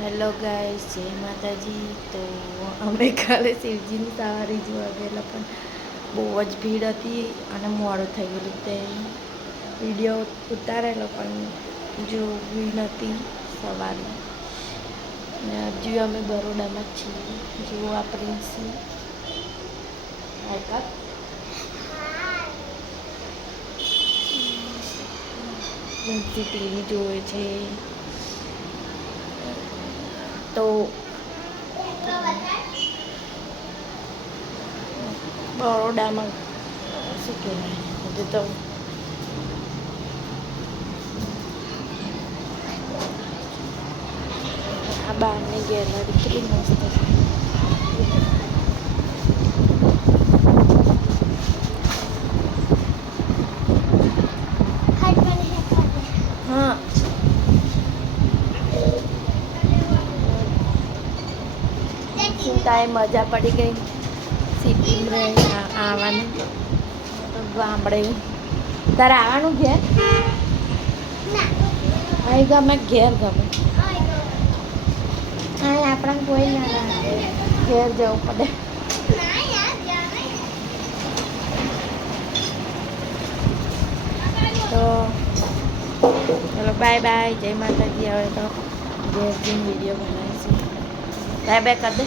Hello guys, જય માતાજી. તો અમે કાલે શિવજીની સવારી જોવા ગયેલા, પણ બહુ જ ભીડ હતી અને મોડું થઈ ગયેલું. તે વિડીયો ઉતારેલો પણ જોવી નહોતી સવારી. ને હજુ અમે બરોડામાં જ છીએ. જુઓ આ પ્રિન્સી પ્રિન્સી ટીવી જોવે છે. તો બરોડામાં શું કહેવાય, હજુ તો આ બહારની ગેલેરી કેટલી મસ્ત છે. હા, ચિંતાએ મજા પડી ગઈ સિટીમાં આવવાની. તો ગામડે તારે આવવાનું ઘેર? અહીં ગમે ઘેર ગમે. અહીં આપણને કોઈ ના રાખે, ઘેર જવું પડે. તો ચલો બાય બાય, જય માતાજી. હવે તો ઘેર જઈને વિડીયો બનાવીશું. બાય બાય કરી દે.